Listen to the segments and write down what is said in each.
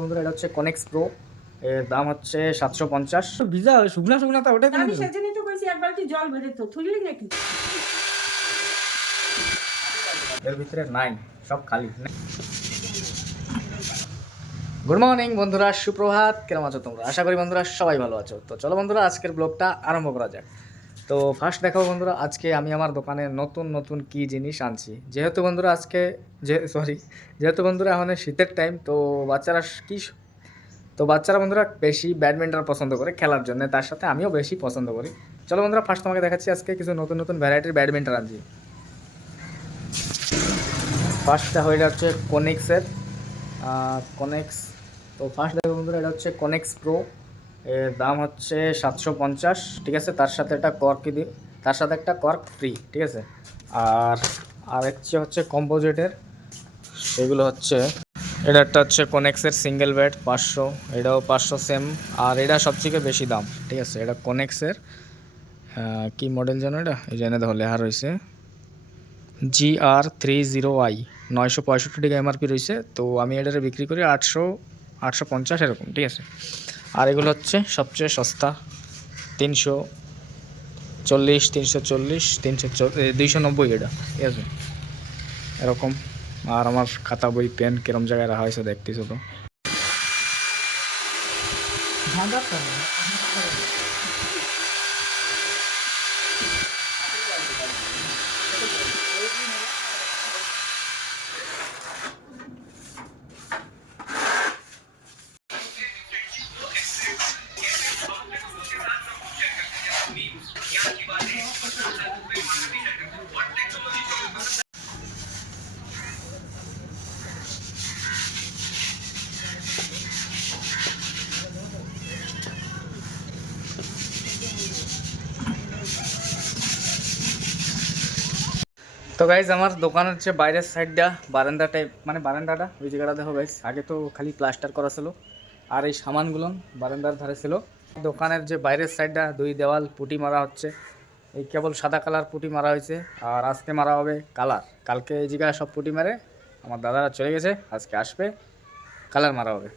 বন্ধুরা এটা হচ্ছে কনেক্স প্রো, এর দাম হচ্ছে 750। ভিজা শুকনা শুকনা তা ওটা আমি সেজন্যই তো কইছি এক বালতি জল ভরে তো থুইলি নাকি। এর ভিতরে নাই, সব খালি। গুড মর্নিং বন্ধুরা, সুপ্রভাত। কেমন আছো তোমরা? আশা করি বন্ধুরা সবাই ভালো আছো। তো চলো বন্ধুরা আজকের ব্লগটা আরম্ভ করা যাক। তো ফার্স্ট দেখাবো বন্ধুরা, আজকে আমি আমার দোকানে নতুন নতুন কি জিনিস আনছি। যেহেতু বন্ধুরা যেহেতু বন্ধুরা এখন শীতের টাইম, তো বাচ্চারা বন্ধুরা বেশি ব্যাডমিন্টন পছন্দ করে খেলার জন্য, তার সাথে আমিও বেশি পছন্দ করি। চলো বন্ধুরা ফার্স্ট তোমাকে দেখাচ্ছি আজকে কিছু নতুন নতুন ভ্যারাইটির ব্যাডমিন্টন আনছি। ফার্স্টটা হয়ে যাচ্ছে কনেক্স। তো ফার্স্ট দেখো বন্ধুরা, এটা হচ্ছে কনেক্স প্রো, এর দাম হচ্ছে 750, ঠিক আছে। তার সাথে একটা কর্ক ফ্রি, ঠিক আছে। আর আর হচ্ছে কম্পোজিটের, সেগুলো হচ্ছে এটা একটা হচ্ছে কনেক্সের সিঙ্গেল বেড 500, এটাও 500 সেম। আর এটা সবথেকে বেশি দাম, ঠিক আছে। এটা কনেক্সের কি মডেল যেন, এটা এই জন্য দেখো লেখা রয়েছে GR30i, 965 টাকা এমআরপি রয়েছে। তো আমি এটারে বিক্রি করি 850 এরকম, ঠিক আছে। আর এগুলো হচ্ছে সবচেয়ে সস্তা, 340, 340, 290 এটা, ঠিক আছে, এরকম। আর আমার খাতা বই পেন কিরম জায়গায় রাখা হয়েছে দেখতেছো তো। তো গাইজ আমার দোকানের যে বাইরের সাইডটা বারান্দা টাইপ, মানে বারান্দাটা ওই জায়গাটা দেখো গাইজ, আগে তো খালি প্লাস্টার করা ছিল। আর এই সামানগুলো বারান্দার ধারে ছিল। দোকানের যে বাইরের সাইডটা 2 দেওয়াল পুটি মারা হচ্ছে, এই কেবল সাদা কালার পুটি মারা হয়েছে। আর আজকে মারা হবে কালার। কালকে এই জায়গায় সব পুটি মারে আমার দাদারা চলে গেছে, আজকে আসবে কালার মারা হবে।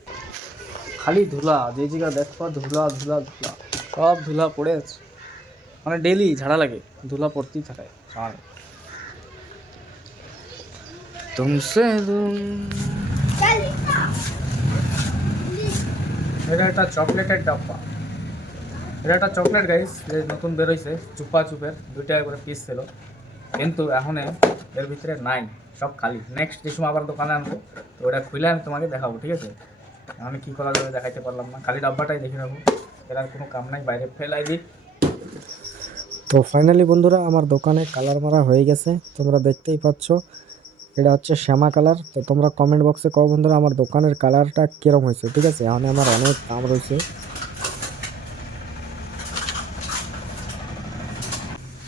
খালি ধুলা, যে জায়গা দেখো ধুলা ধুলা ধুলা, সব ধুলা পড়ে আছে, মানে ডেলি ঝাড়া লাগে, ধুলা পড়তেই থাকে সামান্য। তুমসে এটা একটা চকলেটের ডাব্বা, এটা একটা চকলেট গাইস, যে নতুন বেরোইছে চুপা চুপের 2 টাকা করে পিস ছিল, কিন্তু এখন এর ভিতরে নাই, সব খালি। নেক্সট যে সময় আবার দোকানে আনবো, তো ওটা খুলে আমি তোমাকে দেখাবো, ঠিক আছে। আমি কী করা যাবে দেখাইতে পারলাম না, খালি ডাব্বাটাই দেখে নেবো, এর আর কোনো কাম নাই, বাইরে ফেলাই দিই। তো ফাইনালি বন্ধুরা আমার দোকানে কালার মারা হয়ে গেছে, তোমরা দেখতেই পাচ্ছ। এটা হচ্ছে শ্যামা কালার। তো তোমরা কমেন্ট বক্সে কও বন্ধুরা আমার দোকানের কালারটা কিরম হয়েছে, ঠিক আছে। এখন আমার অনেক দাম রয়েছে।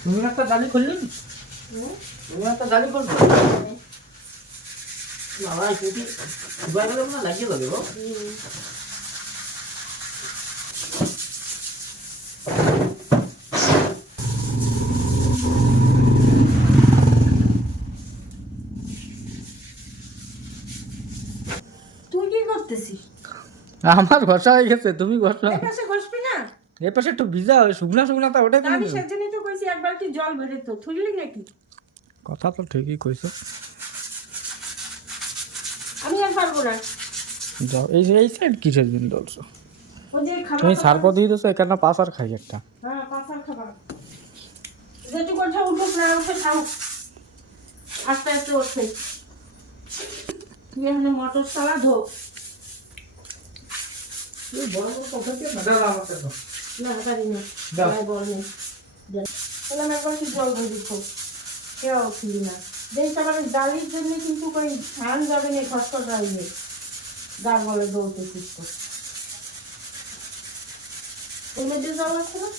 তুমি একটা গাড়ি খুললি, তুমি একটা গাড়ি খুলছো বাবা, যদি দুবার গেলে না লাগিয়ে দেবে গো। তুই কি করতেছিস? আমার ঘষা হয়ে গেছে, তুমি ঘষা। এই পাশে ঘষবি না? এর পাশে একটু ভিজা শুকনা শুকনা তা ওটা আমি সেজন্যই তো কইছি এক বালতি জল ভরে তো থুইলি নাকি। কথা তো ঠিকই কইছো। আমি আর পারবো না। যাও, এই সাইড কিসের দিন ডলছো ওই যে খাবার তুমি? সার্প দিয়ে দিছো এখানে, পাস আর খাই একটা। হ্যাঁ পাছার খাবার যেটু কথা উঠুক না উঠে খাও, আস্তে আস্তে উঠে। তুই এখানে মটর সালা ধো। তুই বড় বড় কথা দিয়ে না দাও আমাকে তো। না পারি না, দাও। গায়ে বল নেই। তাহলে আমি একবার কি জল ভরে দিচ্ছ, কেউ খুলি না। যেই সবার ডালির জন্য কিন্তু ওই ধান যাবে না, খসখস আসবে, গা বলে দৌড়তেছিস তো। এর মধ্যে জল আছে না?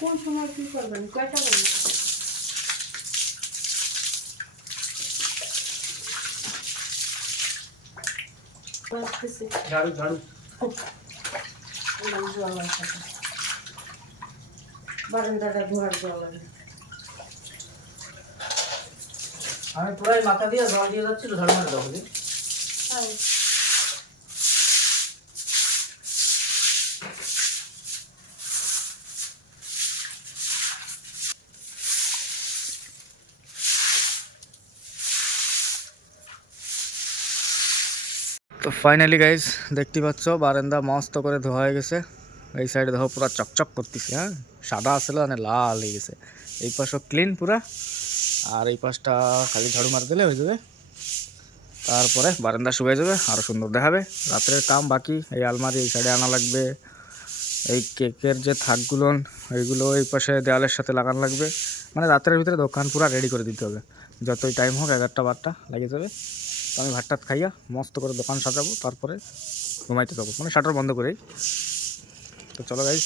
কোন সময় কি করবেন, কয়টা করবেন? ঝাড়ু ঝাড়ু। জল আছে, বারান্দাটা ধোয়ার জল আছে। আমি পুরাই মাথা দিয়ে জল দিয়ে যাচ্ছি, তো ঝাড়ু মারে দাও বুঝি। তাই তো ফাইনালি গাইজ দেখতে পাচ্ছ বারান্দা মস্ত করে ধোয়া হয়ে গেছে। এই সাইডে দেখো পুরো চকচক করতেছে, হ্যাঁ সাদা আসলে মানে লাল হয়ে গেছে। এই পাশও ক্লিন পুরা, আর এই পাশটা খালি ঝাড়ু মার দিলে হয়ে যাবে। তারপরে বারান্দা শুকিয়ে যাবে, আরও সুন্দর দেখাবে। রাত্রের কাম বাকি, এই আলমারি এই সাইডে আনা লাগবে, এই কেকের যে থাকগুলো এইগুলো এই পাশে দেওয়ালের সাথে লাগানো লাগবে। মানে রাতের ভিতরে দোকান পুরো রেডি করে দিতে হবে, যতই টাইম হোক 11টা 12টা লেগে যাবে। তো আমি ভাত টাত খাইয়া মস্ত করে দোকান সাজাবো, তারপরে ঘুমাইতে যাবো, মানে শাটার বন্ধ করেই। তো চলো গাইজ।